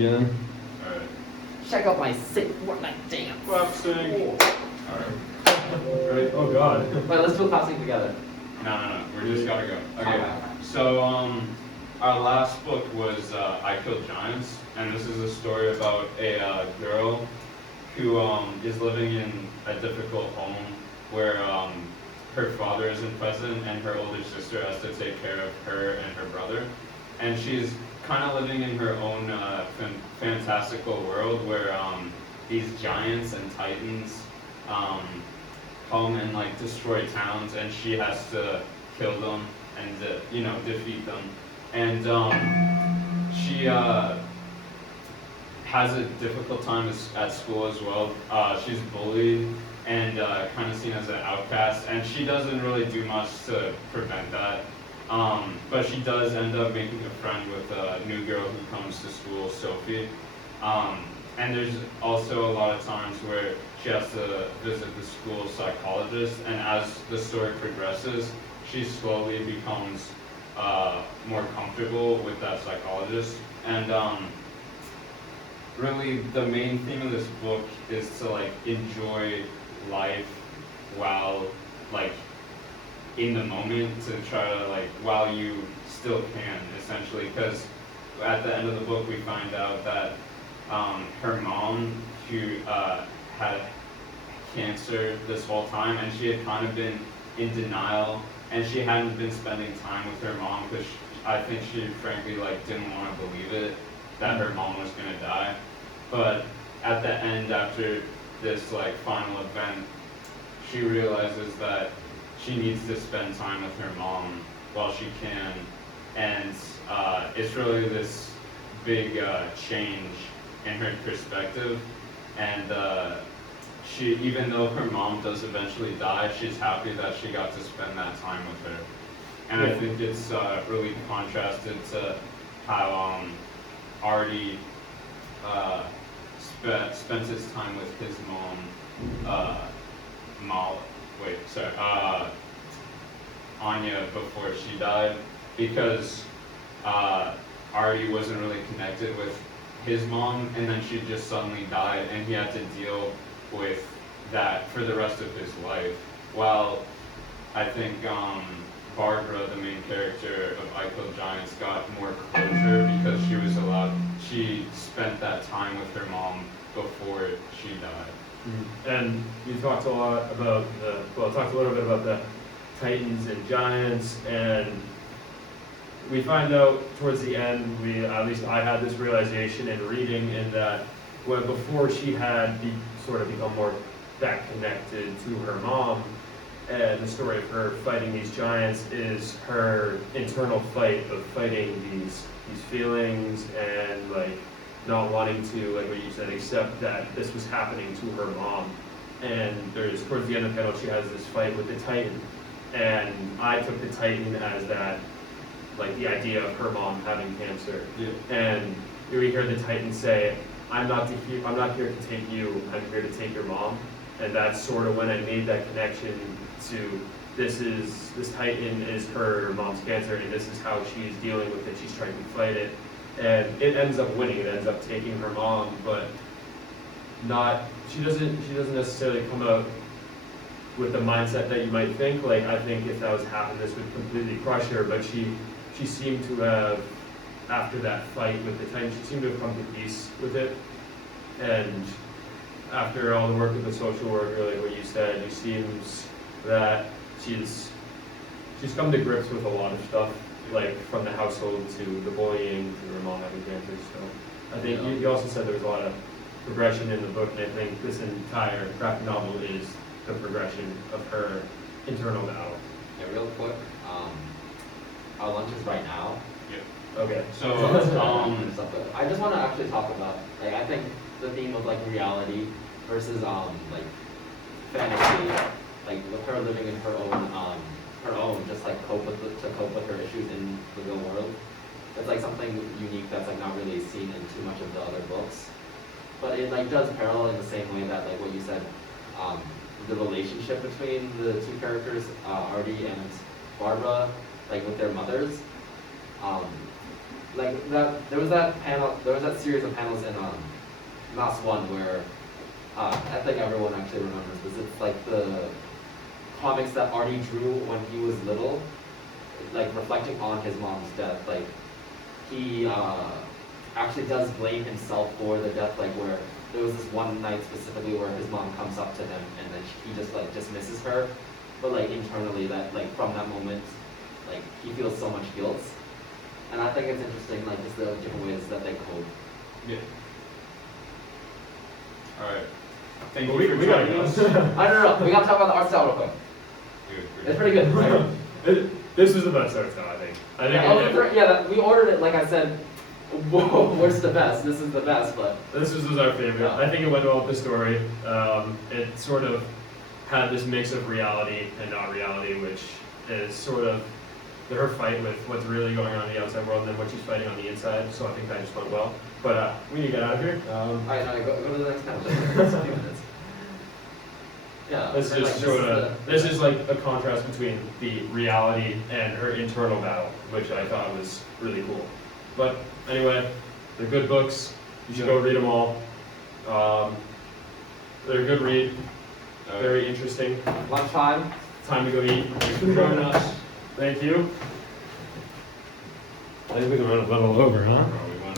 again. Alright. Check out my sick Fortnite dance. Clap sync. Alright. Right? Oh God. Wait, let's do a clap sync together. No. We just gotta go. Okay. Okay. So, our last book was I Killed Giants, and this is a story about a girl who is living in a difficult home where her father isn't present and her older sister has to take care of her and her brother. And she's kind of living in her own fantastical world where these giants and titans come and like destroy towns, and she has to kill them and defeat them. And she has a difficult time at school as well. She's bullied and kind of seen as an outcast, and she doesn't really do much to prevent that. But she does end up making a friend with a new girl who comes to school, Sophie. And there's also a lot of times where she has to visit the school psychologist, and as the story progresses, she slowly becomes more comfortable with that psychologist. And really the main theme of this book is to like enjoy life while like in the moment, to try to like while you still can, essentially, because at the end of the book we find out that her mom, who had cancer this whole time, and she had kind of been in denial, and she hadn't been spending time with her mom because I think she frankly like didn't want to believe it that her mom was gonna die. But at the end, after this like final event, she realizes that she needs to spend time with her mom while she can, and it's really this big change in her perspective. And she, even though her mom does eventually die, she's happy that she got to spend that time with her. And I think it's really contrasted to how Artie spent his time with his mom, Anya, before she died, because Artie wasn't really connected with his mom, and then she just suddenly died, and he had to deal with that for the rest of his life. While I think Barbara, the main character of I Killed Giants, got more closure because she spent that time with her mom before she died. And you talked a lot about talked a little bit about the Titans and Giants, and we find out towards the end, at least I had this realization in reading, in that before she had sort of become more that connected to her mom, and the story of her fighting these giants is her internal fight of fighting these feelings and like not wanting to, like what you said, accept that this was happening to her mom. And there's towards the end of the panel, she has this fight with the Titan, and I took the Titan as that, like the idea of her mom having cancer. Yeah. And we hear the Titan say, I'm not here to take you, I'm here to take your mom. And that's sort of when I made that connection to this Titan is her mom's cancer, and this is how she's dealing with it. She's trying to fight it, and it ends up winning. It ends up taking her mom, but she doesn't necessarily come out with the mindset that you might think. Like, I think if that was happening, this would completely crush her. But she seemed to have, after that fight with the Titan, she seemed to have come to peace with it. And after all the work with the social worker, like what you said, it seems that she's come to grips with a lot of stuff, like from the household to the bullying to her mom having cancer. So I think you also said there was a lot of progression in the book, and I think this entire graphic novel is the progression of her internal battle. Yeah, real quick. Our lunch is right now. Okay. So I just want to actually talk about, like, I think the theme of like reality versus like fantasy, like with her living in her own just like cope with her issues in the real world. It's like something unique that's like not really seen in too much of the other books, but it like does parallel in the same way that, like what you said, the relationship between the two characters, Artie and Barbara, like with their mothers, like that, there was that series of panels in Mass 1 where I think everyone actually remembers this. It's like the comics that Artie drew when he was little, like reflecting on his mom's death. Like he actually does blame himself for the death, like where there was this one night specifically where his mom comes up to him and then he just like dismisses her, but like internally that like from that moment, like he feels so much guilt. And I think it's interesting, like just the different ways that they cope. Yeah. All right. Thank Well, you for we gotta joining us. go. I don't know. We gotta talk about the art style real quick. It's pretty good. Right? This was the best art style, I think. I think Yeah, it- we ordered it. Like I said, whoa, where's the best? This is the best, but this was our favorite. Yeah. I think it went well with the story. It sort of had this mix of reality and not reality, which is sort of her fight with what's really going on in the outside world and then what she's fighting on the inside. So I think that just went well. But we need to get out of here. all right, now go to the next panel. Just a few minutes. Yeah. This and, is like, sort is of this is like a contrast between the reality and her internal battle, which I thought was really cool. But anyway, they're good books. You should go read them all. They're a good read. Very interesting. lunchtime. Time to go eat. Thanks for joining us. Thank you. I think we can run a level over, huh?